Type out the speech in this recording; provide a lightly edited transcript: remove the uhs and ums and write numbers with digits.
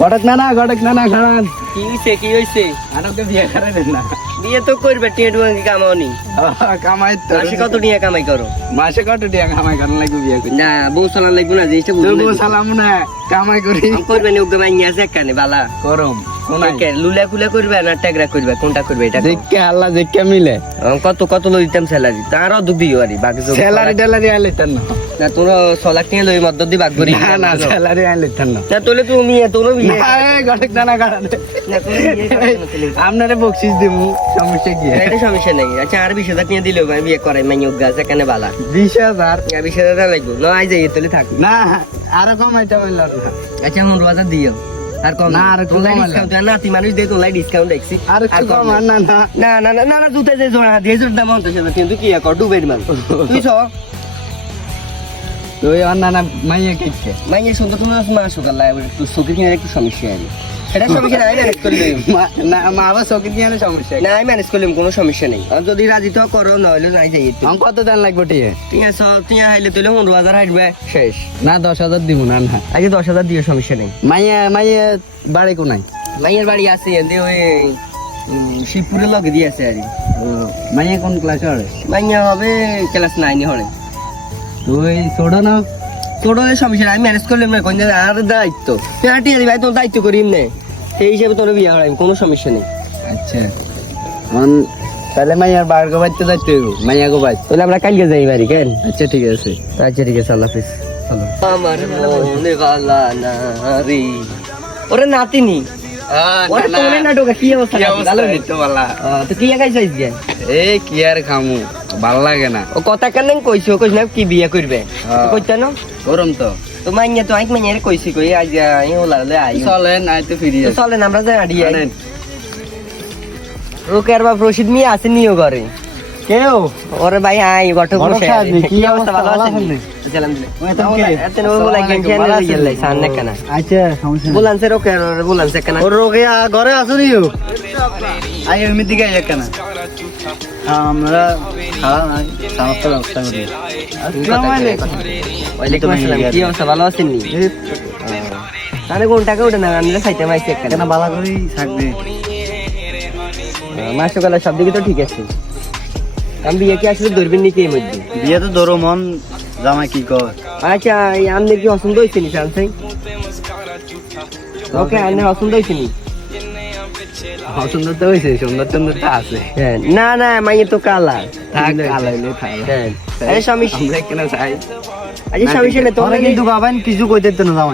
ঘটক না খারান কি হইছে আরকে বিয়ে করে দেন না বিয়ে তো করবে টিয়া টুয়া কামাওনি কামাই তো মাসে কত টিয়া কামাই করো মাসে কত টাকা কামাই করেন লাগবে বিয়ে করে না বউ সালান লাগবে না জিনিসটা তো বুঝলে বউ সালাম না কামাই করি করবে না ওকে মাইনি আছে কানে বালা করম কোনাই লুলা কুলা করবে না ট্যাগরা করবে কোনটা করবে এটা দেখকে আল্লাহ দেখকে মিলে কত লই দিতাম স্যালারি তারও দুধ দিও আরে বাকি স্যালারি ডেলারি আইলে তেন না তোর 6 লাখ টাকা লই মদ্দ দি ভাগ করি না স্যালারি আইলে তেন না তোলে তুমি তোর বিয়ে ঘটক না খারান না কোনো বিয়ে করতে না আপনারে বকশিস দিমু সমস্যা কি এটা সমস্যা নাই আচ্ছা আর 20,000 টাকা দিলেও আমি বিয়ে করাই মাইনি গাছ এখানে বালা 20,000 20,000 টাকা লাগবে না আই যাই তোলে থাক না আর কমাইতে বলল না আচ্ছা 15,000 দিও আর কম না, আর একটু তোলাই কমাইলাম। ডিসকাউন্ট না তুই মানুষ দে তোলাই ডিসকাউন্ট দেখছি আর একটু কম আর না না জুতে যে জোড়া দিয়ে জোড়া দাম হতো সেটা কিন্তু কি কর ডুবের মান তুই ছ তো আর না মাইয়া কেছে মাইয়ে সুন্দর সুন্দর মাস সকাল একটু চোখে কিনে একটু সমস্যা আছে এটা সমস্যা নাই ম্যানেজ করলে না মা আবার চকি দিয়ে সমস্যা না আমি ম্যানেজ করলে কোনো সমস্যা নেই আর যদি রাজি তো করো নইলে নাই যাই আমি কত দাম লাগবে টিয়ে তুই হাইলে তুই 15,000 হাইটবে শেষ না 10,000 দিব না না আগে 10,000 দিও সমস্যা নেই মাইয়া বাড়ি কোনাই মাইয়ের বাড়ি আছে এতে ওই শিবপুরের লগে দিয়ে আছে আর মাইয়া কোন ক্লাস হবে মাইয়া হবে ক্লাস 9 হলে তুই ছোট না তোর সমস্যা নাই, আমি ম্যানেজ করলাম না কোন আর দায়িত্ব তুই আর টিয়া ভাই তোর দায়িত্ব করি এমনি সেই হিসেবে তোর বিয়ে হয় কোনো সমস্যা নেই আচ্ছা তাহলে মাইয়ার বার গো বাইতে যাইতে হইব মাইয়া গো বাইতে তাহলে আমরা কালকে যাই বাড়ি কেন আচ্ছা ঠিক আছে আচ্ছা ঠিক আছে আল্লাহ হাফিজ চলো আমার মনে বালা না রে ওরে নাতিনি ওরে তোরে না ঢোকা কি অবস্থা ভালো নেই তো কি খাইছিস গে এই কি আর খামু ভাল লাগে না ও কথা কেন কইছো কইছ না কি বিয়ে করবে কইতা না গরম তো তো মাইয়া তো আইক মাইয়া কইছি কই আজ আই হলালে আই চলেন আই তো ফিরি তো চলেন আমরা যাই আডি আই রোকের বাপ রশিদ মিয়া আছে নিও ঘরে কেউ ওরে ভাই আই গঠক বড় বসে সাহেব, কি অবস্থা, ভালো ভালো আছেন আছেন? সালাম দিলে ওই তো কে? এত নো বলা কেন কেন গেল সামনে কেন আচ্ছা সমস্যা বুলানছে রোকের বুলানছে কেন ওর রোগে ঘরে আসো নিও আই এমনি দিকে আই কেন আমরা সমস্ত ব্যবস্থা করি ওয়ালাইকুম আসসালাম কি অবস্থা ভালো আছেন নি তাহলে কোন টাকা উঠে না আনলে খাইতে মাইছে কেন কেন বালা করি থাকবে মাসকালা সব দিকে তো ঠিক আছে আমি বিয়ে কি আসলে ধরবেন নাকি এর মধ্যে বিয়ে তো ধরো মন জামাই কি কর আচ্ছা আমনে কি পছন্দ হয়েছে নি সামসাই ওকে আনে পছন্দ হয়েছে নি সুন্দর তো হয়েছে সুন্দর সুন্দর তো আছে হ্যাঁ না না মাইয়ে তো কালা থাক আলাইলে থাক হ্যাঁ আরে স্বামী আমরা কেন চাই আরে স্বামী ছেলে তোমরা কিন্তু বাবান কিছু কইতে তো না জামাই